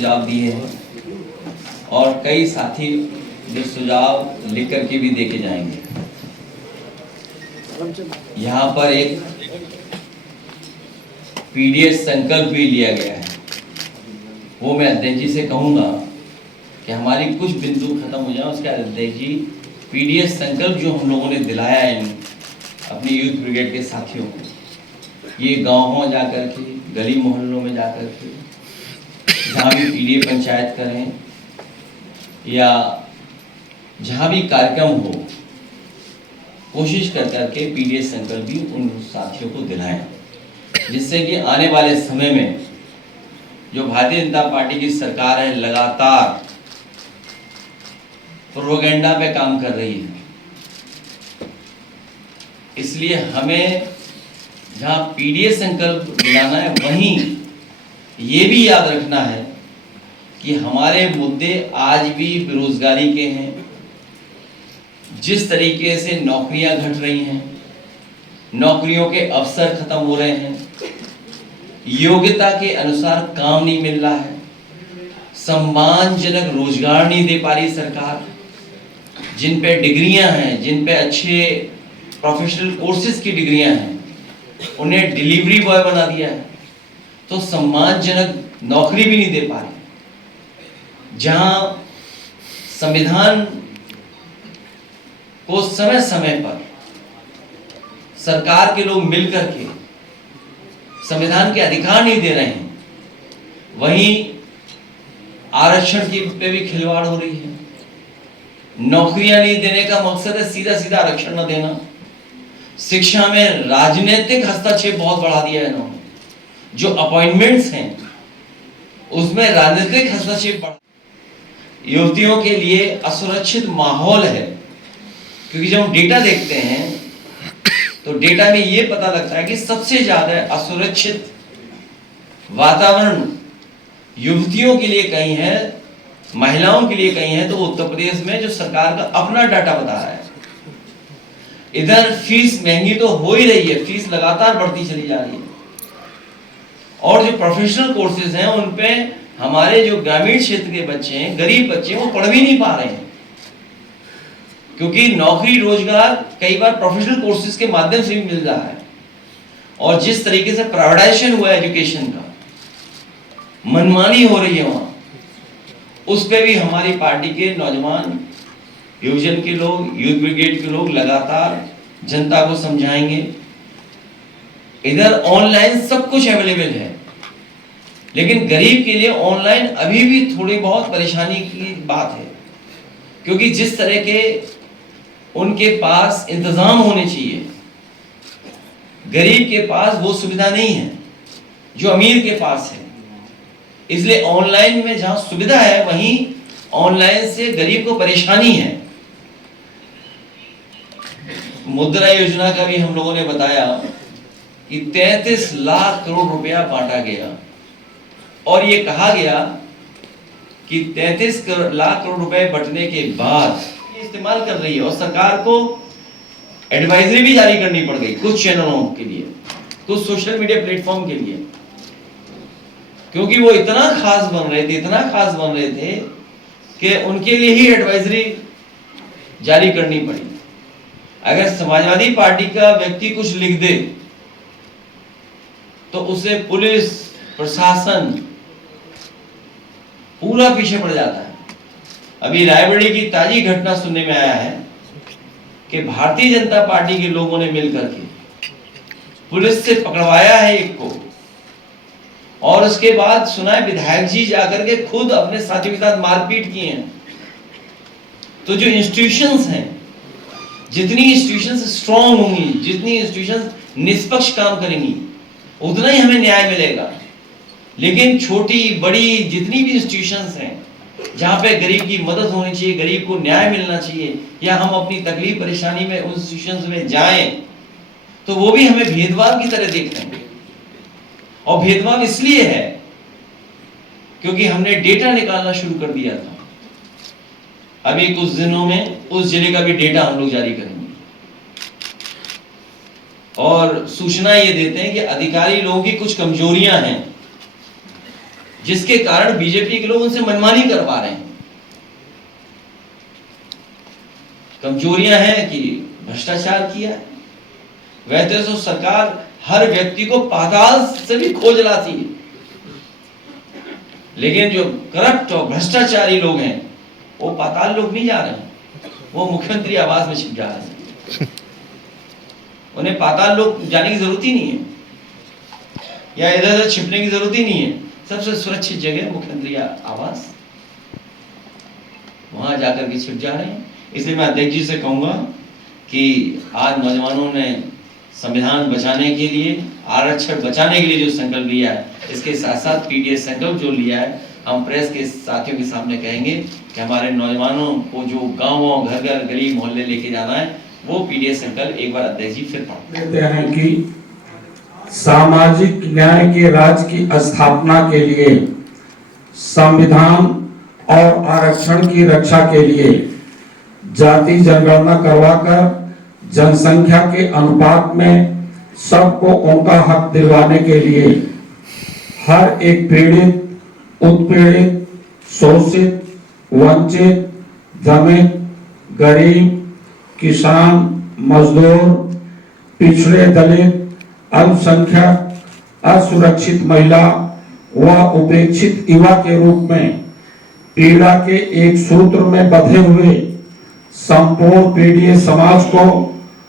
सुझाव दिए हैं और कई साथी जो सुझाव लिख करके भी देके जाएंगे। यहाँ पर एक पीडीएस संकल्प भी लिया गया है, वो मैं अध्यक्ष जी से कहूँगा कि हमारी कुछ बिंदु खत्म हो जाए, उसके बाद अध्यक्ष जी पीडीएस संकल्प जो हम लोगों ने दिलाया है अपनी यूथ ब्रिगेड के साथियों को, ये गाँवों जा कर के, गली मोहल्लों में जा कर के, जहाँ भी पीडीए पंचायत करें या जहाँ भी कार्यक्रम हो, कोशिश कर करके पीडीएस संकल्प भी उन साथियों को दिलाएं, जिससे कि आने वाले समय में जो भारतीय जनता पार्टी की सरकार है लगातार प्रोपेगेंडा पे काम कर रही है, इसलिए हमें जहाँ पीडीएस संकल्प दिलाना है वहीं ये भी याद रखना है कि हमारे मुद्दे आज भी बेरोजगारी के हैं। जिस तरीके से नौकरियां घट रही हैं, नौकरियों के अवसर खत्म हो रहे हैं, योग्यता के अनुसार काम नहीं मिल रहा है, सम्मानजनक रोजगार नहीं दे पा रही सरकार, जिन पे डिग्रियां हैं, जिन पे अच्छे प्रोफेशनल कोर्सेज की डिग्रियां हैं, उन्हें डिलीवरी बॉय बना दिया है, तो सम्मानजनक नौकरी भी नहीं दे पा रहे। जहां संविधान को समय समय पर सरकार के लोग मिलकर के संविधान के अधिकार नहीं दे रहे हैं, वहीं आरक्षण की पे भी खिलवाड़ हो रही है। नौकरियां नहीं देने का मकसद है सीधा सीधा आरक्षण न देना। शिक्षा में राजनीतिक हस्तक्षेप बहुत बढ़ा दिया है इन्होंने, जो अपॉइंटमेंट्स हैं उसमें राजनीतिक हस्तक्षेप बढ़ा। युवतियों के लिए असुरक्षित माहौल है, क्योंकि जब हम डेटा देखते हैं तो डेटा में ये पता लगता है कि सबसे ज्यादा असुरक्षित वातावरण युवतियों के लिए कहीं है, महिलाओं के लिए कहीं है, तो उत्तर प्रदेश में जो सरकार का अपना डाटा बता रहा है। इधर फीस महंगी तो हो ही रही है, फीस लगातार बढ़ती चली जा रही है, और जो प्रोफेशनल कोर्सेज हैं उन पे हमारे जो ग्रामीण क्षेत्र के बच्चे हैं, गरीब बच्चे, वो पढ़ भी नहीं पा रहे हैं, क्योंकि नौकरी रोजगार कई बार प्रोफेशनल कोर्सेज के माध्यम से भी मिल रहा है। और जिस तरीके से प्राइवेटाइजेशन हुआ है एजुकेशन का, मनमानी हो रही है वहां, उस पे भी हमारी पार्टी के नौजवान, युवजन के लोग, यूथ ब्रिगेड के लोग लगातार जनता को समझाएंगे। इधर ऑनलाइन सब कुछ अवेलेबल है, लेकिन गरीब के लिए ऑनलाइन अभी भी थोड़ी बहुत परेशानी की बात है, क्योंकि जिस तरह के उनके पास इंतजाम होने चाहिए, गरीब के पास वो सुविधा नहीं है जो अमीर के पास है। इसलिए ऑनलाइन में जहां सुविधा है, वहीं ऑनलाइन से गरीब को परेशानी है। मुद्रा योजना का भी हम लोगों ने बताया कि 33 लाख करोड़ रुपया बांटा गया, और ये कहा गया कि 33 लाख करोड़ रुपए बंटने के बाद इस्तेमाल कर रही है, और सरकार को एडवाइजरी भी जारी करनी पड़ गई कुछ चैनलों के लिए, कुछ सोशल मीडिया प्लेटफॉर्म के लिए, क्योंकि वो इतना खास बन रहे थे कि उनके लिए ही एडवाइजरी जारी करनी पड़ी। अगर समाजवादी पार्टी का व्यक्ति कुछ लिख दे तो उसे पुलिस प्रशासन पूरा पीछे पड़ जाता है। अभी रायबरेली की ताजी घटना सुनने में आया है कि भारतीय जनता पार्टी के लोगों ने मिलकर के पुलिस से पकड़वाया है एक को, और उसके बाद सुना है विधायक जी जाकर के खुद अपने साथियों के साथ मारपीट किए हैं। तो जो इंस्टीट्यूशंस हैं, जितनी इंस्टीट्यूशंस स्ट्रांग होंगी, जितनी इंस्टीट्यूशंस निष्पक्ष काम करेंगी, उतना ही हमें न्याय मिलेगा। लेकिन छोटी बड़ी जितनी भी इंस्टीट्यूशंस हैं, जहां पे गरीब की मदद होनी चाहिए, गरीब को न्याय मिलना चाहिए, या हम अपनी तकलीफ परेशानी में उन इंस्टीट्यूशंस में जाएं, तो वो भी हमें भेदभाव की तरह देख रहे हैं। और भेदभाव इसलिए है क्योंकि हमने डेटा निकालना शुरू कर दिया था। अभी कुछ दिनों में उस जिले का भी डेटा हम लोग जारी करेंगे, और सूचना ये देते हैं कि अधिकारी लोगों की कुछ कमजोरियां हैं, जिसके कारण बीजेपी के लोग उनसे मनमानी करवा रहे हैं। कमजोरियां हैं कि भ्रष्टाचार किया है। वैसे तो सरकार हर व्यक्ति को पाताल से भी खोज लाती है, लेकिन जो करप्ट और भ्रष्टाचारी लोग हैं वो पाताल लोग नहीं जा रहे हैं, वो मुख्यमंत्री आवास में छिप जा रहे हैं। उन्हें पाताल लोग जाने की जरूरत ही नहीं है, या इधर उधर छिपने की जरूरत ही नहीं है। सबसे सुरक्षित जगह मुख्यमंत्री आवास, वहां जाकर के छिप जा रहे हैं। इसलिए मैं अध्यक्ष जी से कहूंगा कि आज नौजवानों ने संविधान बचाने के लिए, आरक्षण बचाने के लिए जो संकल्प लिया है, इसके साथ साथ पीडीएस संकल्प जो लिया है, हम प्रेस के साथियों के सामने कहेंगे कि हमारे नौजवानों को जो गाँव घर घर गली मोहल्ले लेके जाना है, वो पीडीएस संकल्प एक बार अध्यक्ष जी फिर पढ़ देते हैं कि सामाजिक न्याय के राज्य की स्थापना के लिए, संविधान और आरक्षण की रक्षा के लिए जाति जनगणना करवाकर जनसंख्या के अनुपात में सबको उनका हक दिलवाने के लिए हर एक पीड़ित, उत्पीड़ित, शोषित, वंचित, दमित, गरीब, किसान, मजदूर, पिछड़े, दलित, अल्पसंख्यक, असुरक्षित महिला व उपेक्षित युवा के रूप में पीड़ा के एक सूत्र में बंधे हुए संपूर्ण पीड़ित समाज को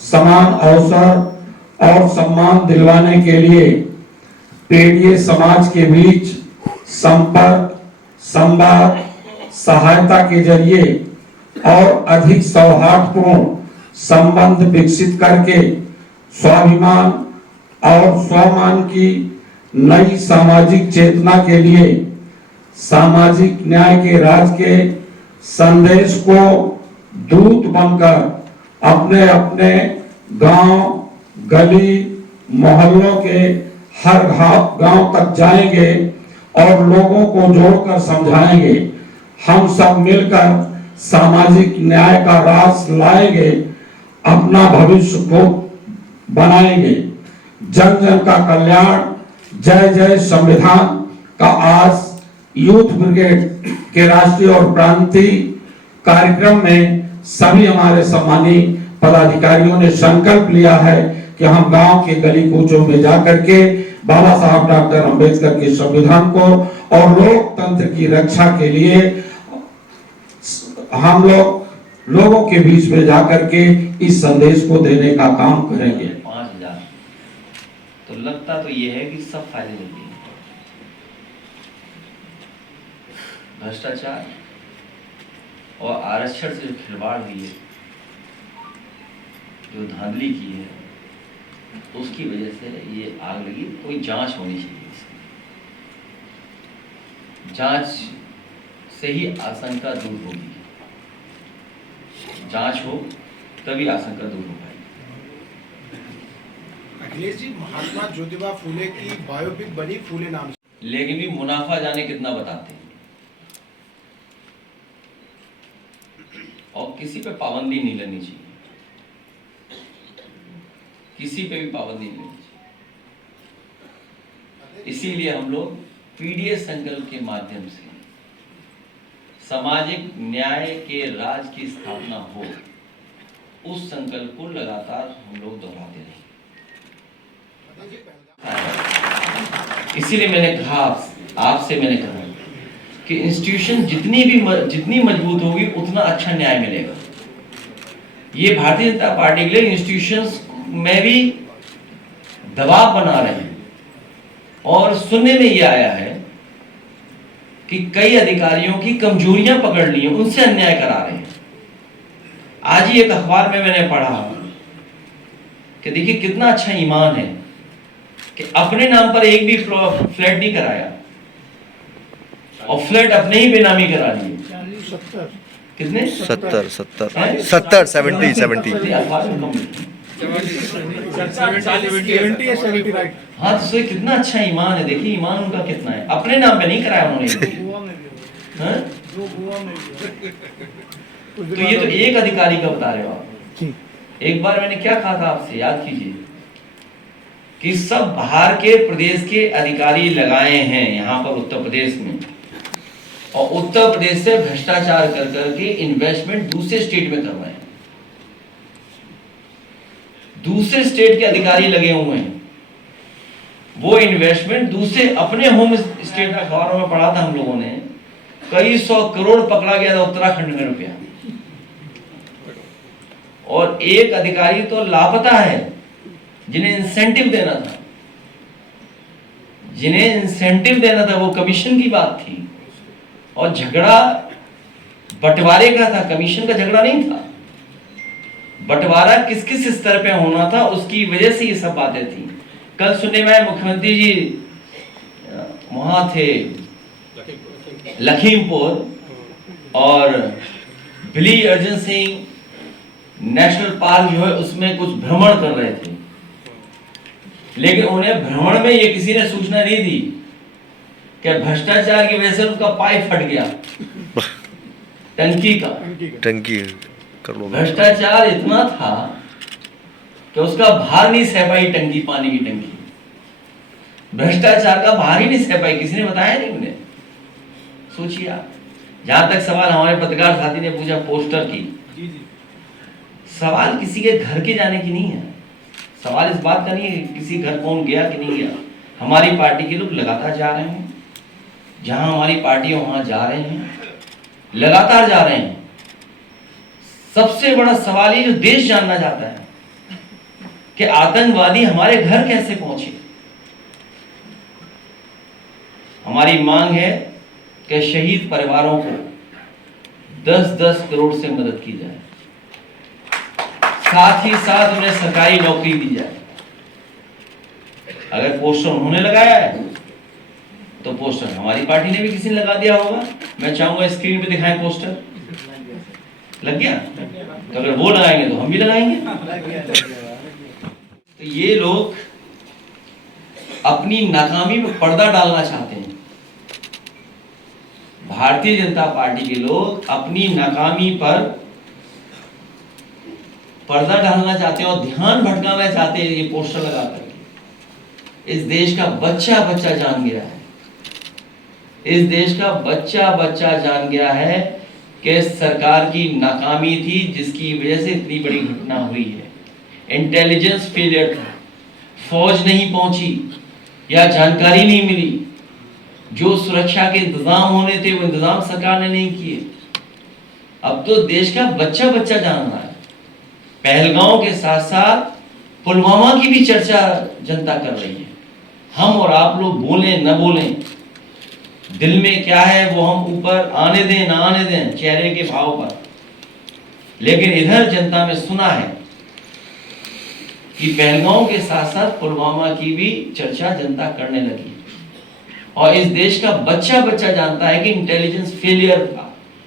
समान अवसर और सम्मान दिलवाने के लिए पीड़ित समाज के बीच संपर्क, संवाद, सहायता के जरिए और अधिक सौहार्दपूर्ण संबंध विकसित करके स्वाभिमान और स्वमान की नई सामाजिक चेतना के लिए सामाजिक न्याय के राज के संदेश को दूत बनकर अपने अपने गांव, गली, मोहल्लों के हर गांव तक जाएंगे और लोगों को जोड़कर समझाएंगे। हम सब मिलकर सामाजिक न्याय का राज लाएंगे, अपना भविष्य को बनाएंगे। जन जन का कल्याण, जय जय संविधान का आज यूथ ब्रिगेड के राष्ट्रीय और प्रांतीय कार्यक्रम में सभी हमारे सम्मानीय पदाधिकारियों ने संकल्प लिया है कि हम गांव के गली कूचों में जाकर के बाबा साहब डॉक्टर अंबेडकर के संविधान को और लोकतंत्र की रक्षा के लिए हम लोगों के बीच में जाकर के इस संदेश को देने का काम करेंगे। 5,000 तो लगता तो ये है कि सब फायदे मिलते हैं। भ्रष्टाचार और आरक्षण से जो खिलवाड़ हुई है, जो धांधली की है, उसकी वजह से ये आग लगी। कोई जांच होनी चाहिए इसकी। जांच से ही आशंका दूर होगी। जांच हो तभी आशंका दूर हो पाएगी। अखिलेश जी, महात्मा ज्योतिबा फूले की बायोपिक बनी फूले नाम से, लेकिन भी मुनाफा जाने कितना बताते हैं। और किसी पे पाबंदी नहीं लगनी चाहिए, किसी पे भी पाबंदी नहीं लगनी चाहिए। इसीलिए हम लोग पीडीएस संकल्प के माध्यम से सामाजिक न्याय के राज की स्थापना हो, उस संकल्प को लगातार हम लोग दोहराते रहे। इसीलिए मैंने कहा, आपसे मैंने कहा कि इंस्टीट्यूशन जितनी मजबूत होगी उतना अच्छा न्याय मिलेगा। ये भारतीय जनता पार्टी के लिए इंस्टीट्यूशंस में भी दबाव बना रहे हैं, और सुनने में ये आया है कि कई अधिकारियों की कमजोरियां पकड़ ली हैं, उनसे अन्याय करा रहे हैं। आज ही एक अखबार में मैंने पढ़ा कि देखिए कितना अच्छा ईमान है कि अपने नाम पर एक भी फ्लैट नहीं कराया और फ्लैट अपने ही बेनामी करा लिए। कितने? 70 हाँ, तो ये कितना अच्छा ईमान है। देखिए ईमान उनका कितना है, अपने नाम पे नहीं कराया उन्होंने। तो ये तो एक अधिकारी का बता रहे हो आप। एक बार मैंने क्या कहा था आपसे, याद कीजिए कि सब बाहर के प्रदेश के अधिकारी लगाए हैं यहाँ पर उत्तर प्रदेश में, और उत्तर प्रदेश से भ्रष्टाचार कर करके इन्वेस्टमेंट दूसरे स्टेट में कर रहे हैं। दूसरे स्टेट के अधिकारी लगे हुए हैं, वो इन्वेस्टमेंट दूसरे अपने होम स्टेट में, अखबारों में पढ़ा था हम लोगों ने, कई 100 करोड़ पकड़ा गया था उत्तराखंड में रुपया, और एक अधिकारी तो लापता है जिन्हें इंसेंटिव देना था, वो कमीशन की बात थी, और झगड़ा बंटवारे का था, कमीशन का झगड़ा नहीं था। बंटवारा किस किस स्तर पे होना था, उसकी वजह से ये सब बातें थी। कल सुनने में मुख्यमंत्री जी वहां थे लखीमपुर, और बिली अर्जुन सिंह नेशनल पार्क जो है उसमें कुछ भ्रमण कर रहे थे, लेकिन उन्हें भ्रमण में ये किसी ने सूचना नहीं दी कि भ्रष्टाचार की वजह से उनका पाइप फट गया, टंकी भ्रष्टाचार इतना था कि उसका भार नहीं सह पाई टंकी, पानी की टंकी, भ्रष्टाचार का भार ही नहीं सह पाई, किसी ने बताया नहीं उन्हें। सोचिए आप। जहां तक सवाल हमारे पत्रकार साथी ने पूछा पोस्टर की, सवाल किसी के घर के जाने की नहीं है, सवाल इस बात का नहीं है किसी घर कौन गया कि नहीं गया। हमारी पार्टी के लोग लगातार जा रहे हैं, जहां हमारी पार्टी वहां जा रहे हैं, लगातार जा रहे हैं। सबसे बड़ा सवाल ये जो देश जानना चाहता है कि आतंकवादी हमारे घर कैसे पहुंचे। हमारी मांग है कि शहीद परिवारों को 10-10 करोड़ से मदद की जाए, साथ ही साथ उन्हें सरकारी नौकरी दी जाए। अगर पोस्टर उन्होंने लगाया है तो पोस्टर हमारी पार्टी ने भी किसी ने लगा दिया होगा। मैं चाहूंगा स्क्रीन पे दिखाएं पोस्टर, लग गया? तो अगर वो लगाएंगे तो हम भी लगाएंगे। तो ये लोग अपनी नाकामी में पर्दा डालना चाहते हैं। भारतीय जनता पार्टी के लोग अपनी नाकामी पर पर्दा डालना चाहते हैं और ध्यान भटकाना चाहते हैं ये पोस्टर लगा करके। इस देश का बच्चा बच्चा जान गया है, इस देश का बच्चा बच्चा जान गया है कि सरकार की नाकामी थी जिसकी वजह से इतनी बड़ी घटना हुई है। इंटेलिजेंस फेलियर था, फौज नहीं पहुंची या जानकारी नहीं मिली, जो सुरक्षा के इंतजाम होने थे वो इंतजाम सरकार ने नहीं किए। अब तो देश का बच्चा बच्चा जान रहा है। पहलगांव के साथ साथ पुलवामा की भी चर्चा जनता कर रही है। हम और आप लोग बोलें न बोलें, दिल में क्या है वो हम ऊपर आने दें ना आने दें चेहरे के भाव पर, लेकिन इधर जनता में सुना है कि पहलगांव के साथ साथ पुलवामा की भी चर्चा जनता करने लगी। और इस देश का बच्चा बच्चा जानता है कि इंटेलिजेंस फेलियर था,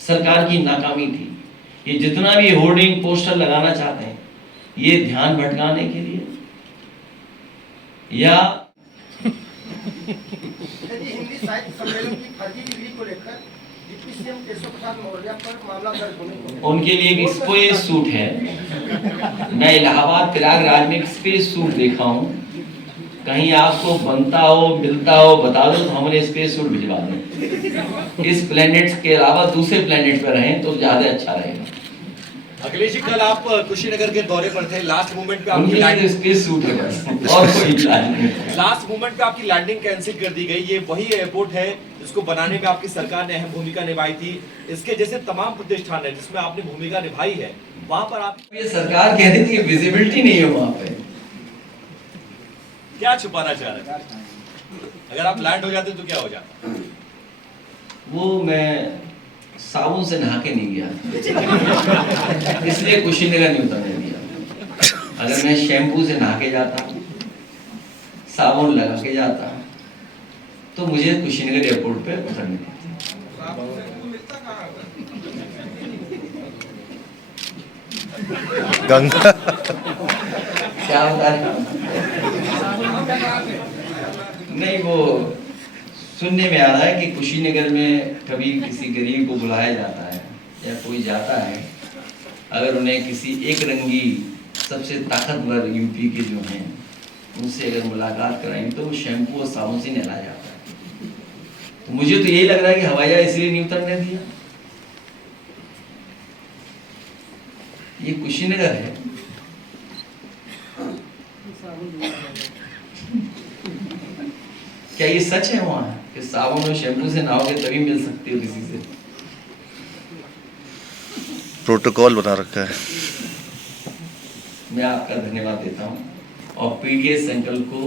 सरकार की नाकामी थी। ये जितना भी होर्डिंग पोस्टर लगाना चाहते हैं ये ध्यान भटकाने के लिए या हिंदी साहित्य सम्मेलन की फर्जी डिग्री को लेकर डिप्टी सीएम केशव प्रसाद मौर्य पर मामला दर्ज होने को उनके लिए एक स्पेस सूट है। मैं इलाहाबाद प्रयागराज में एक स्पेस सूट देखा हूँ, कहीं आपको बनता हो मिलता हो बता दो तो हमने स्पेस सूट भिजवा दें। इस प्लेनेट के अलावा दूसरे प्लेनेट पर रहें तो ज्यादा अच्छा रहेगा। अखिलेश जी, कल आप कुशीनगर के दौरे पर थे, लास्ट मोमेंट पे आपकी उनके लिए लैंडिंग स्पेस सूट है बस, और कोई प्लान नहीं। लास्ट मोमेंट पे आपकी लैंडिंग कैंसिल कर दी गई। ये वही एयरपोर्ट है जिसको बनाने में आपकी सरकार ने अहम भूमिका निभाई थी। इसके जैसे तमाम प्रतिष्ठान है जिसमें आपने भूमिका निभाई है, वहां पर आप ये सरकार कह रही थी कि विजिबिलिटी नहीं है वहां पे। क्या छुपाना चाह रहे हैं? अगर आप लैंड हो जाते तो क्या हो जाता? वो मैं साबुन से नहा के नहीं गया, इसलिए कुशीनगर नहीं उतरने दिया। अगर मैं शैम्पू से नहा के जाता, साबुन लगा के जाता, तो मुझे कुशीनगर एयरपोर्ट पे उतरने देते। गंगा क्या बता रहे? नहीं, वो सुनने में आ रहा है कि कुशीनगर में कभी किसी गरीब को बुलाया जाता है या कोई जाता है, अगर उन्हें किसी एक रंगी सबसे ताकतवर यूपी के जो हैं उनसे अगर मुलाकात कराएंगे तो वो शैम्पू और साबुन से नहलाया जाता है। तो मुझे तो यही लग रहा है कि हवाई जहाज इसलिए नहीं उतरने दिया। ये कुशीनगर है, क्या ये सच है वहां कि साबुन और शैम्पू से नहाओगे तभी मिल सकती हो किसी से? प्रोटोकॉल बना रखा है। मैं आपका धन्यवाद देता हूं और पीडीएस अंकल को